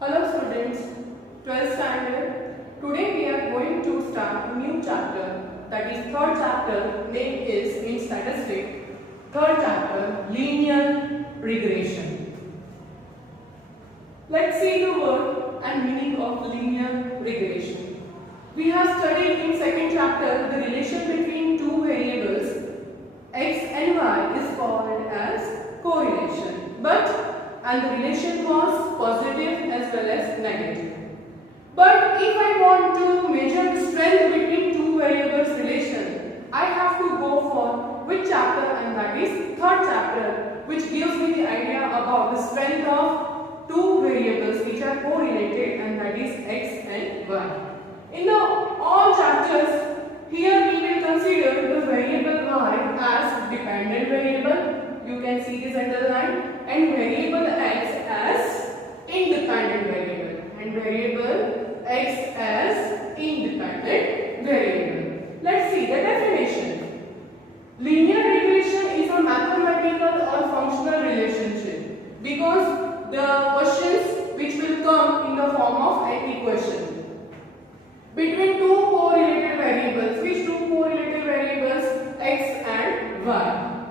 Hello students, 12th standard. Today we are going to start a new chapter, that is third chapter, name is in statistics. Third chapter, linear regression. Let's see the word and meaning of linear regression. We have studied in second chapter the relation between two variables x and y is called as correlation. And the relation was positive as well as negative. But if I want to measure the strength between two variables relation, I have to go for which chapter, and that is third chapter, which gives me the idea about the strength of two variables which are correlated, and that is x and y. In all chapters, here we will consider the variable y as dependent variable. You can see this underline, and variable x as independent variable, and variable x as independent variable. Let's see the definition. Linear regression is a mathematical or functional relationship because the questions which will come in the form of an equation between two correlated variables. Which two correlated variables? X and y,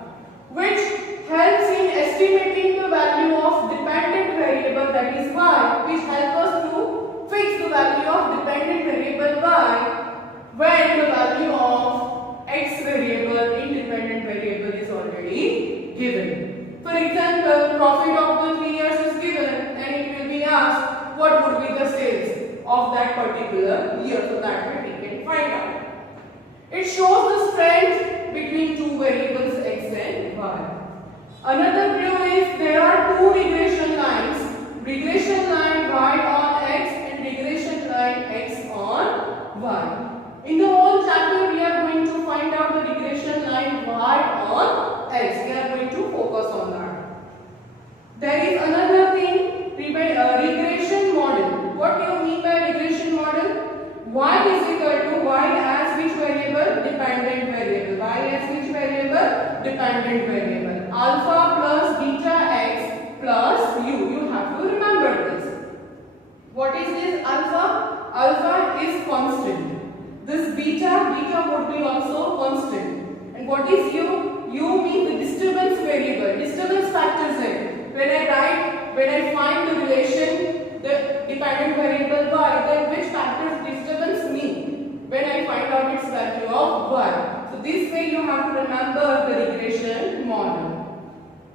which helps in estimating the value of dependent variable, that is y, which helps us to fix the value of dependent variable y when the value of x variable, independent variable, is already given. For example, profit of the 3 years is given and it will be asked what would be the sales of that particular year, so that way we can find out. It shows the strength between two variables x and y. Another clue is there are two regression lines, regression line y on x and regression line x on y. In the whole chapter we are going to find out the regression line y on x. We are going to focus on that. There is another thing, regression model. What do you mean by regression model? Y is equal to y as which variable? Dependent variable. Y as which variable? Dependent variable. Alpha plus beta x plus u. You have to remember this. What is this alpha? Alpha is constant. This beta would be also constant. And what is u? U means the disturbance variable, disturbance factor z. When I find the relation, the dependent variable y, then which factors disturbance mean when I find out its value of y. So this way you have to remember the regression model.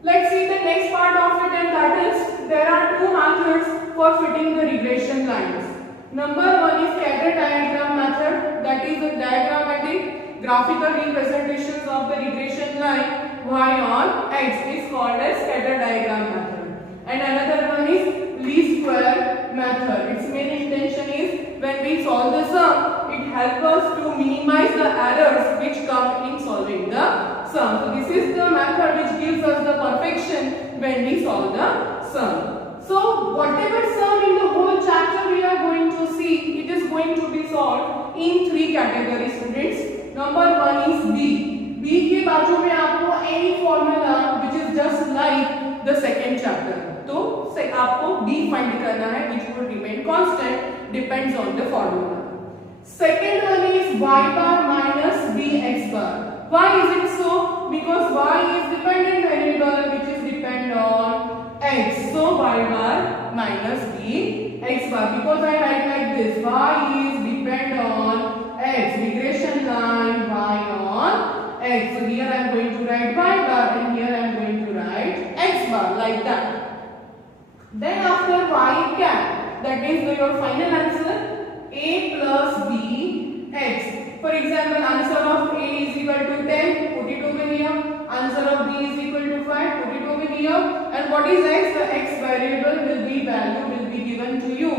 Let's see the next part of it, and that is there are two methods for fitting the regression lines. Number one is scatter diagram method, that is the diagrammatic graphical representations of the regression line y on x is called as scatter diagram method. And another one is least square method. Its main intention is when we solve the sum, it helps us to minimize the errors which come in solving the sum. So this is the method which gives us the perfection when we solve the sum. So whatever sum in the whole chapter we are going to see, it is going to be solved in three categories, students. Number one is B. B के बाजू में आपको any formula which is just like the second chapter. तो आपको B find करना है, which will remain constant, depends on the formula. Second one is y bar minus bx bar. Why is it so? Because y is dependent variable which is depend on x. So y bar minus bx bar. Because I write like this, y is depend on x. Regression line y on x. So here I am going to write y bar and here I am going to write x bar like that. Then after y cap, that is your final answer, a plus b x. For example, answer of a is equal to 10, put it over here. Answer of b is equal to 5, put it over here. And what is x? The x variable value will be given to you.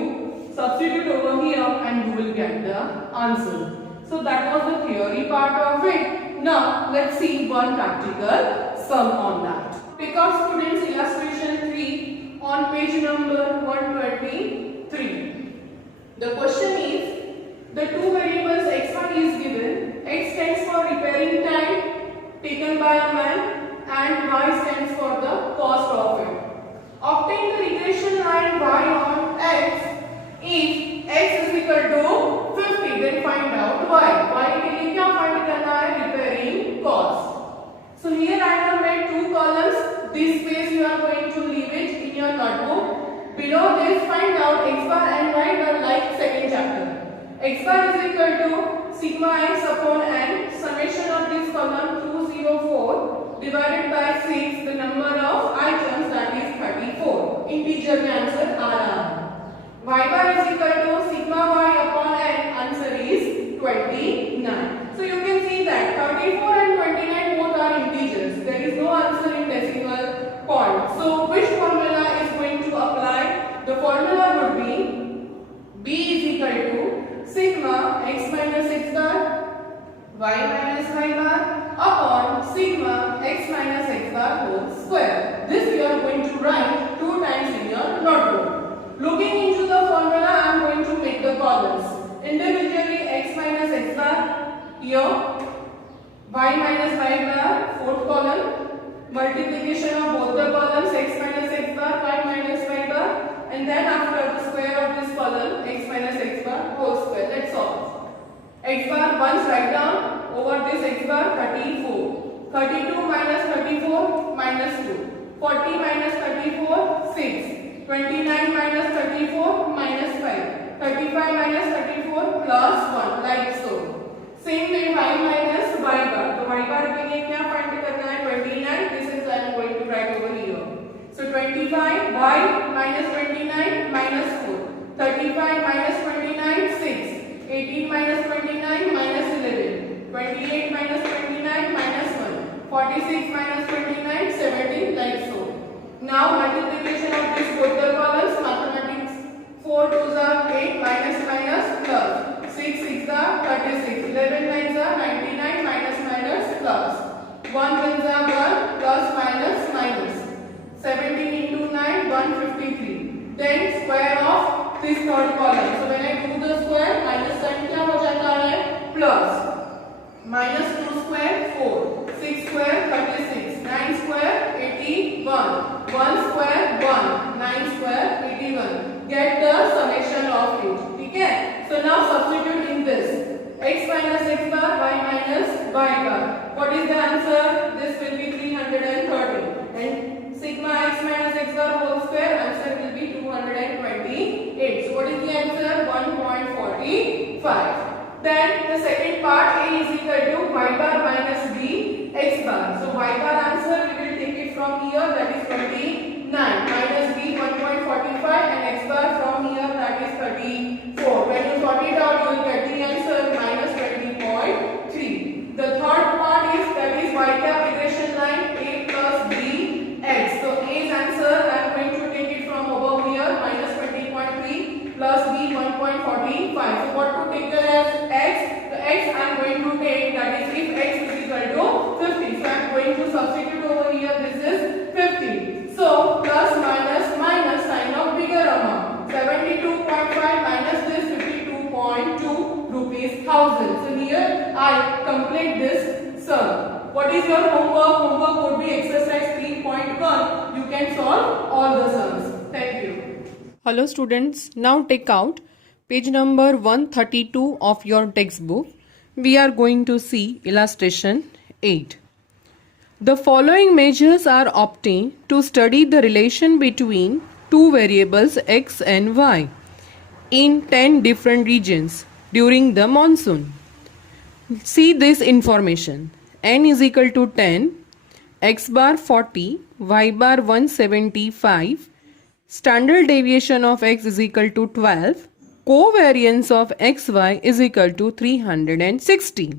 Substitute over here and you will get the answer. So that was the theory part of it. Now let's see one practical sum on that. Pick up students illustration 3 on page number 123. The question is, the two variables x1 is given. X stands for repairing time taken by a man and y stands for the cost of it. Obtain the regression line y on x x. If x is equal to 50, then find out y. Y के लिए क्या find करना है? Repairing cost. So here I have made two columns. This space you are going to leave it in your notebook. Below this, find out x bar and y bar like second chapter. X bar is equal to sigma x upon n, summation of this column 204 divided by 6, the number of items, that is 34. Integer के answer आ रहा है. Y bar is equal to sigma y upon n, answer is 29. So you can see that 34 and 29 both are integers. There is no answer in decimal point. So which formula is going to apply? The formula would be B is equal to sigma x minus x bar y minus y bar upon sigma x minus x bar whole square. This you are going to write 2 times in your notebook. Looking into the formula, I am going to make the columns. Individually x minus x bar here, y minus y bar, fourth column. Multiplication of both the columns, x minus x bar, y minus y bar, and then after the square of this column, x minus x bar whole square. Let's solve. X bar once write down over this x bar 34. 32 minus 34 minus 2. 40 minus 34 6. 29 minus 34 minus 5. 35 minus 34 plus 1, like so. Same way y minus y bar. तो y bar के लिए क्या find करना है? 29. This is I am going to write over here. So 25 y minus 29 minus 4. 35 minus 29 6. 18 minus 29 minus 11. 28 minus 29 minus 1. 46 minus 29 17, like so. Now multiplication of this both the columns, mathematics 4 2s are 8 minus minus plus. 6 6 are 36, 11 9s are 99 minus minus plus. 1 1s are 1 plus minus minus. 17 into 9 153. Then square of this third column. So when I do the square, minus sign क्या हो जाता है? Plus. Minus 2 square 4. 6 square 36. 9 square 81. 1 square 1. 9 square 81. Get the summation of it. ठीक है? So now substitute in this. X minus x bar, y minus y bar. What is the answer? This will be 330. And sigma x minus x bar whole square, answer will be 228. So what is the answer? 1.45. Then the second part, A is equal to y bar minus b x bar. So y bar answer we will take it from here, that is 29, minus b 1.45, and x bar from here, that is 34. When you sort it out, you will get the answer minus 20.3. The third part is, that is y cap regression line, a plus b x. So a's answer I am going to take it from above here, minus 20.3 plus b 1.45. So what to take as x? The x I am going to take, that is if x is equal to 50. So I am going to substitute over here, this is 50. So plus minus minus sign of bigger amount. 72.5 minus this 52.2 rupees thousand. So here I complete this sum. What is your homework? Homework would be exercise 3.1. You can solve all the sums. Thank you. Hello students, now take out page number 132 of your textbook. We are going to see illustration 8. The following measures are obtained to study the relation between two variables x and y in 10 different regions during the monsoon. See this information. N is equal to 10, x bar 40, y bar 175, standard deviation of x is equal to 12, covariance of xy is equal to 360.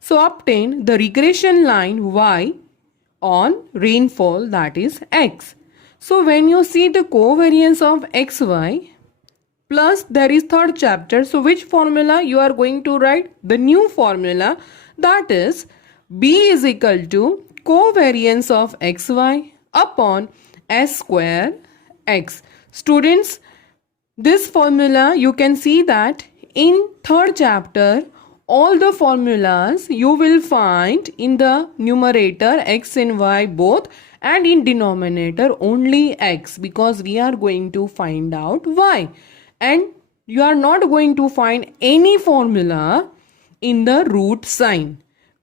So obtain the regression line y on rainfall, that is x. So when you see the covariance of xy plus there is third chapter, so which formula you are going to write? The new formula, that is b is equal to covariance of xy upon s square x. Students, this formula you can see that in third chapter all the formulas you will find in the numerator x and y both, and in denominator only x, because we are going to find out y. And you are not going to find any formula in the root sign,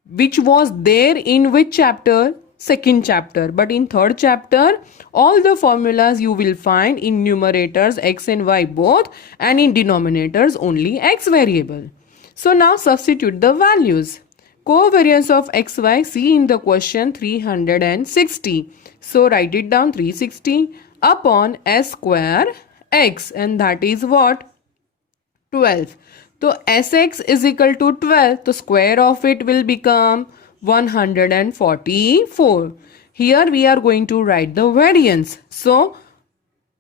which was there in which chapter? Second chapter. But in third chapter, all the formulas you will find in numerators x and y both, and in denominators only x variable. So now substitute the values. Covariance of xy, see in the question 360. So write it down, 360 upon s square x, and that is what? 12. So sx is equal to 12. The square of it will become 144. Here we are going to write the variance. So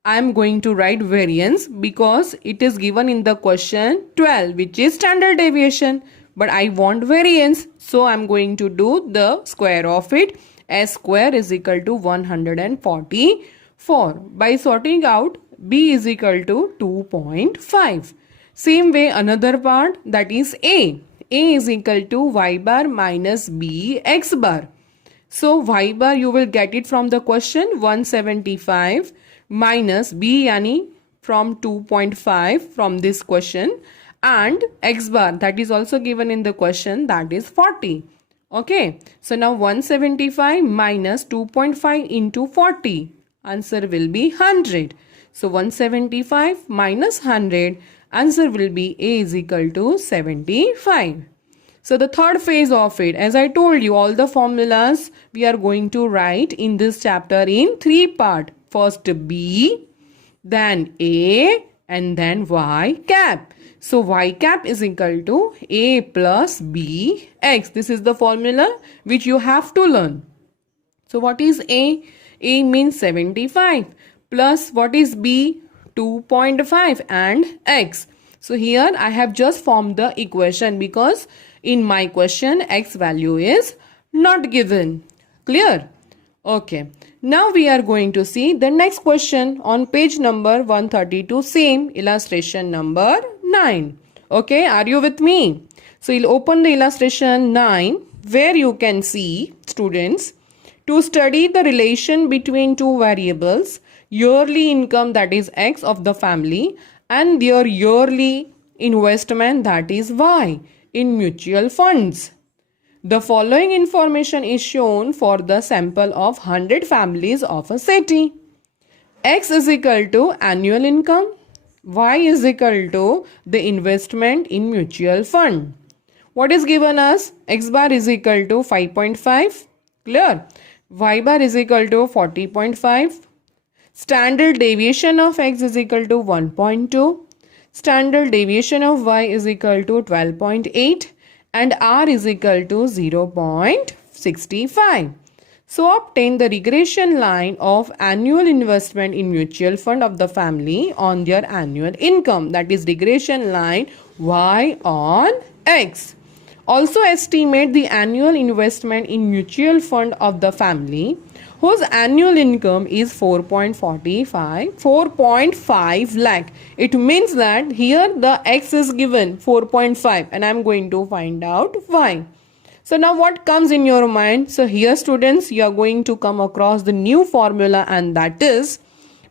I am going to write variance because it is given in the question 12, which is standard deviation. But I want variance. So I am going to do the square of it. S square is equal to 144. By sorting out, b is equal to 2.5. Same way another part, that is a. A is equal to y bar minus b x bar. So y bar you will get it from the question 175 minus b yani from 2.5 from this question, and x bar that is also given in the question, that is 40. Okay. So now 175 minus 2.5 into 40. Answer will be 100. So 175 minus 100. Answer will be a is equal to 75. So the third phase of it, as I told you, all the formulas we are going to write in this chapter in three parts. First b, then a, and then y cap. So y cap is equal to a plus b x. This is the formula which you have to learn. So what is a? A means 75 plus what is b? 2.5 and x. So here I have just formed the equation because in my question x value is not given. Clear? Okay. Now we are going to see the next question on page number 132, same illustration number 9. Okay, are you with me? So you'll open the illustration 9 where you can see, students, to study the relation between two variables, yearly income, that is x, of the family, and their yearly investment, that is y, in mutual funds. The following information is shown for the sample of 100 families of a city. X is equal to annual income, y is equal to the investment in mutual fund. What is given us? X bar is equal to 5.5. Clear? Y bar is equal to 40.5. Standard deviation of x is equal to 1.2. Standard deviation of y is equal to 12.8. And r is equal to 0.65. So obtain the regression line of annual investment in mutual fund of the family on their annual income. That is regression line y on x. Also estimate the annual investment in mutual fund of the family whose annual income is 4.5 lakh. It means that here the x is given 4.5 and I am going to find out y. So now what comes in your mind? So here students, you are going to come across the new formula, and that is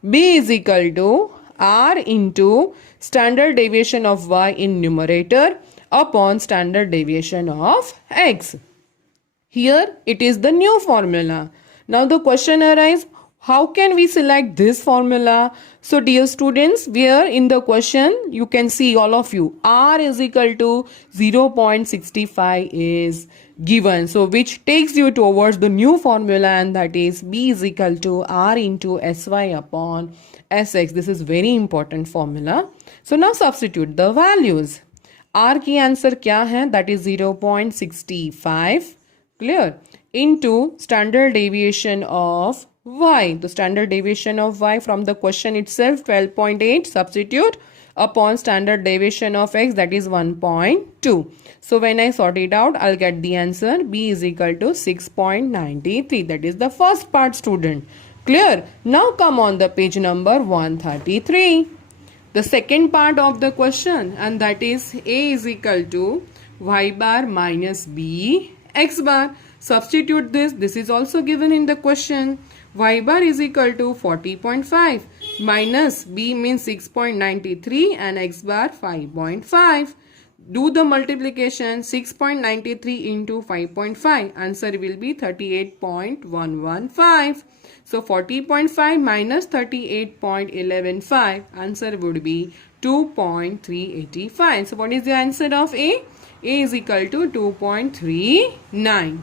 b is equal to r into standard deviation of y in numerator upon standard deviation of x. Here it is the new formula. Now the question arises, how can we select this formula? So dear students, where in the question you can see, all of you, r is equal to 0.65 is given. So which takes you towards the new formula, and that is b is equal to r into sy upon sx. This is very important formula. So now substitute the values. R की answer क्या है? That is 0.65. Clear? Into standard deviation of y. The standard deviation of y from the question itself 12.8. Substitute upon standard deviation of x, that is 1.2. So when I sort it out, I'll get the answer b is equal to 6.93. That is the first part, student. Clear? Now come on the page number 133. The second part of the question, and that is a is equal to y bar minus b x bar. Substitute this. This is also given in the question. Y bar is equal to 40.5 minus b means 6.93 and x bar 5.5. Do the multiplication. 6.93 into 5.5. Answer will be 38.115. So 40.5 minus 38.115. Answer would be 2.385. So what is the answer of A? A is equal to 2.39.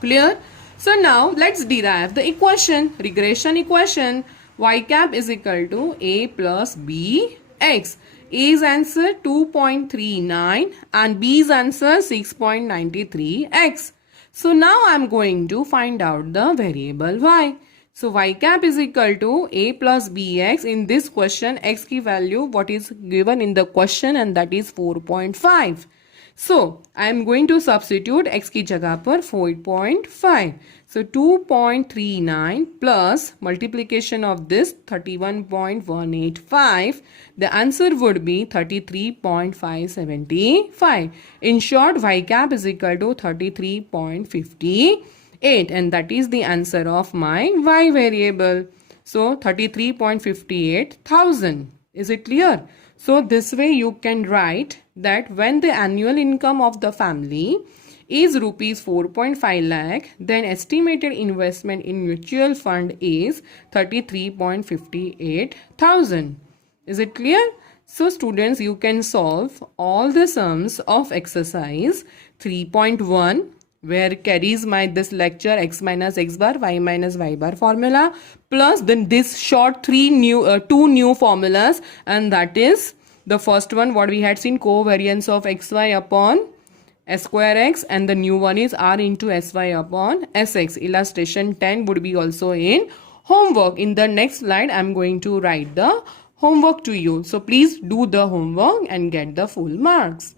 Clear? So now let's derive the equation, regression equation. Y cap is equal to A plus B x. A's answer 2.39 and B's answer 6.93x. So now I am going to find out the variable y. So y cap is equal to A plus bx. In this question, x की value what is given in the question and that is 4.5. So I am going to substitute x की जगह पर 4.5. So 2.39 plus multiplication of this 31.185. The answer would be 33.575. In short, y cap is equal to 33.58 and that is the answer of my y variable. So 33.58,000. Is it clear? So this way you can write that when the annual income of the family is rupees 4.5 lakh, then estimated investment in mutual fund is 33.58,000. Is it clear? So students, you can solve all the sums of exercise 3.1 where carries my this lecture x minus x bar, y minus y bar formula plus then this short two new formulas, and that is the first one what we had seen, covariance of xy upon s square x, and the new one is r into sy upon sx. Illustration 10 would be also in homework. In the next slide, I am going to write the homework to you. So please do the homework and get the full marks.